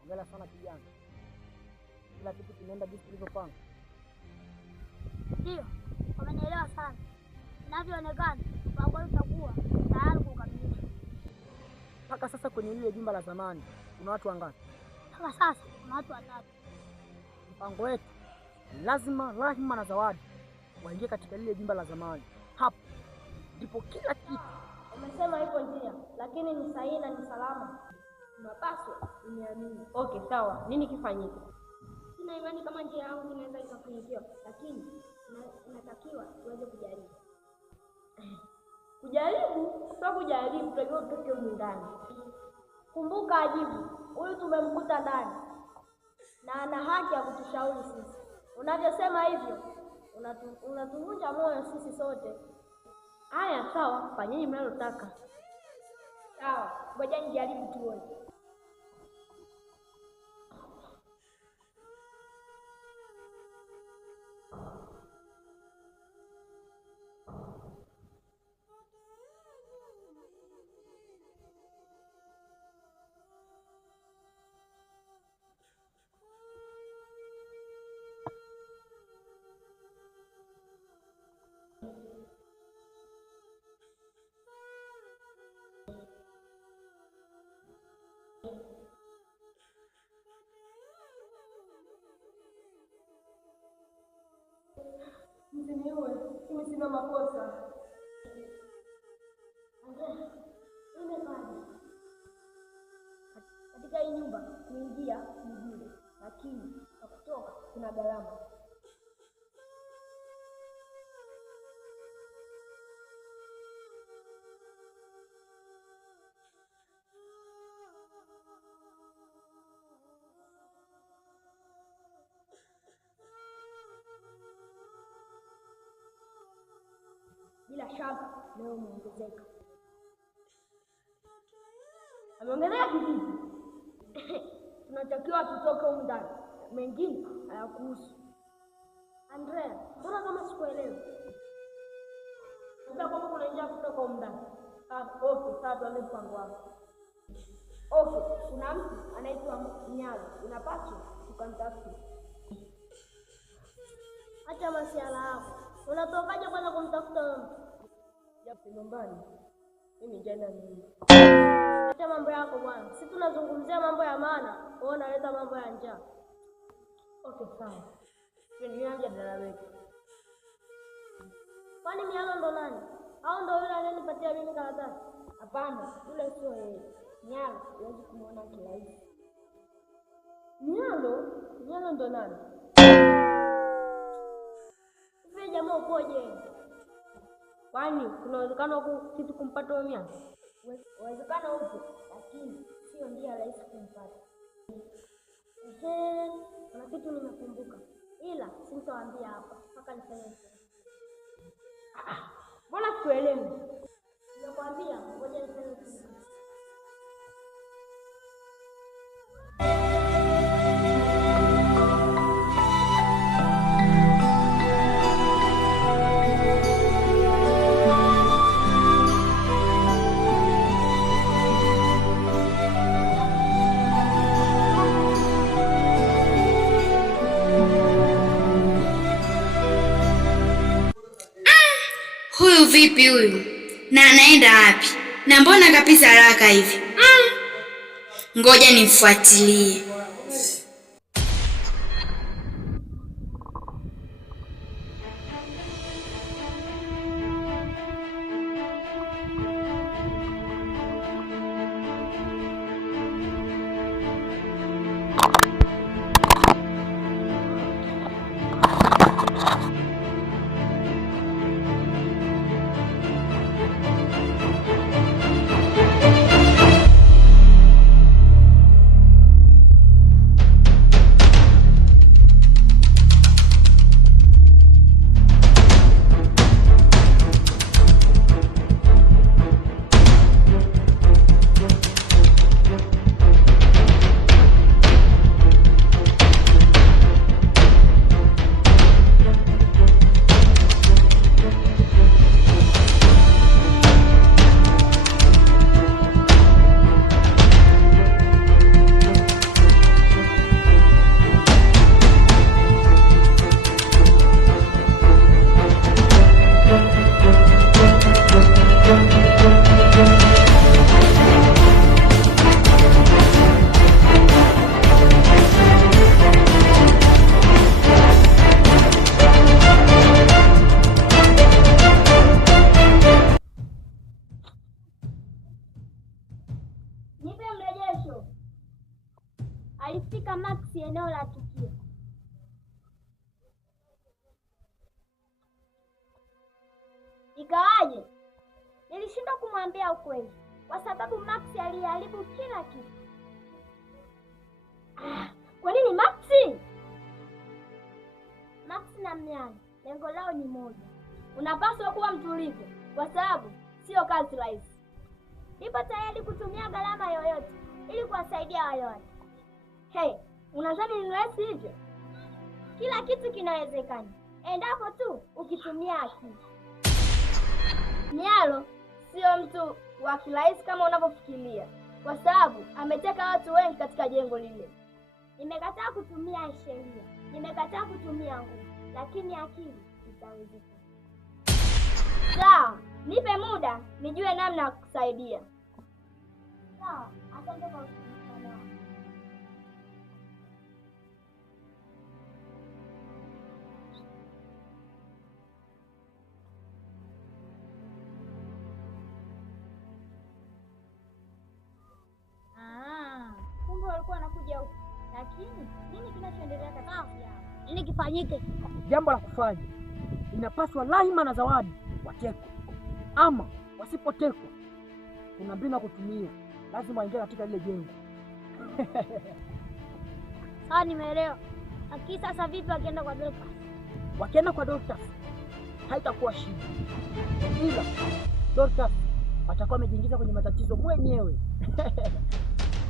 Hongera sana kijana. Kila kitu kinaenda jinsi kilivyopanga. Ndio, wamenielewa sana. Inavyoonekana mpango wetu utakuwa tayari kukamilisha. Mpaka sasa kwenye lile jumba la zamani kuna watu wangapi? Mpaka sasa kuna watu watatu. Mpango wetu lazima Rahima na Zawadi waingie katika lile jumba la zamani. Hapo ndipo kila kitu. Umesema ipo njia, lakini ni sahihi na ni salama. Unapaswa uniamini. Okay, sawa. Nini kifanyike? Sina imani kama njia yangu inaweza ikafanikiwa, lakini inatakiwa tuweze kujaribu. Kujaribu? Sio kujaribu, tutakiwa tutoke humu ndani. Kumbuka Ajibu, huyu tumemkuta ndani na ana haki ya kutushauri sisi. Unavyosema hivyo unatuvunja moyo sisi sote. Haya, sawa, fanyeni mnalotaka. Sawa, ngoja nijaribu tuone. Msiniue, mimi sina makosa. Andrea, imekaje? Katika hii nyumba kuingia ni bure, lakini kwa kutoka kuna gharama. Bila shaka leo umeongezeka. Ameongezeka kivipi? Tunatakiwa tutoke humu ndani, mengine hayakuhusu. Andrea, mbona kama sikuelewi? Sasa kwamba kuna njia kutoka humu ndani. Okay, sasa tuanze mpango wako. Okay, kuna mtu anaitwa Mnyalo, unapaswa tukamtafute. Acha masiala yako. Unatokaje kwanza kumtafuta huyo mtu? Yapi nyumbani? Mimi jana mimi. Acha mambo yako bwana. Sisi tunazungumzia mambo ya maana. Wewe unaleta mambo ya njaa. Okay, sawa. Tuendelee mjadala wetu. Kwani Mialo ndo nani? Au ndo yule aliyenipatia mimi karatasi? Hapana, yule sio yeye. Mialo, huwezi kumuona kirahisi. Mialo ndo nani? Wewe jamaa ukoje? Kwani kuna uwezekano huko kitu kumpata huyo Mialo? Uwezekano upo, lakini sio ndiye rahisi kumpata. Kuna kitu nimekumbuka. Ila sintowaambia hapa mpaka nifanye hivyo. Mbona sikuelewi? Nimekwambia ngoja nifanye hivyo. Huyu vipi huyu? Na anaenda wapi? Na mbona kapisa haraka hivi? Ngoja nimfuatilie. Alifika Max eneo la tukio. Ikawaje? Nilishindwa kumwambia ukweli kwa sababu Max aliharibu kila kitu. Kwa nini Max? Max na Mialo lengo lao ni moja. Unapaswa kuwa mtulivu kwa sababu sio kazi rahisi. Nipo tayari kutumia gharama yoyote ili kuwasaidia wale watu. Hey, unadhani ni rahisi hivyo? Kila kitu kinawezekana endapo tu ukitumia akili. Mialo sio mtu wa kirahisi kama unavyofikiria, kwa sababu ameteka watu wengi katika jengo lile. Nimekataa kutumia sheria, nimekataa kutumia nguvu, lakini akili itawezekana. Sawa, nipe muda nijue namna ya kukusaidia. Sawa, asante kwa kusikiliza nao. Kumbe walikuwa wanakuja huko. Lakini nini kinachoendelea katika yao? Nini kifanyike? Jambo la kufanya, inapaswa Rahima na Zawadi watekwe, ama wasipotekwa kuna mbinu ya kutumia. Lazima waingie katika lile jengo. Sawa, nimeelewa. Lakini sasa vipi wakienda kwa Dorcas? Wakienda kwa Dorcas haitakuwa shida, ila Dorcas atakuwa amejiingiza kwenye matatizo mwenyewe.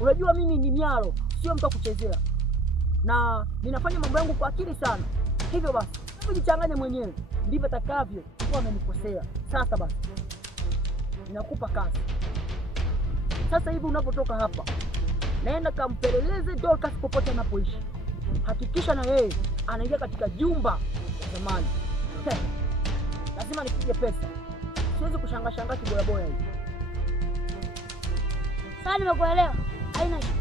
Unajua mimi ni Mialo, sio mtu wa kuchezea, na ninafanya mambo yangu kwa akili sana. Hivyo basi ujichanganye mwenyewe, ndivyo atakavyo kuwa amenikosea. Sasa basi ninakupa kazi. Sasa hivi unapotoka hapa, naenda kampeleleze Dorcas popote anapoishi. Hakikisha na yeye anaingia katika jumba la zamani. Lazima nipige pesa, siwezi kushangaa kiboya boya hivi. Sawa, nimekuelewa. Haina shida.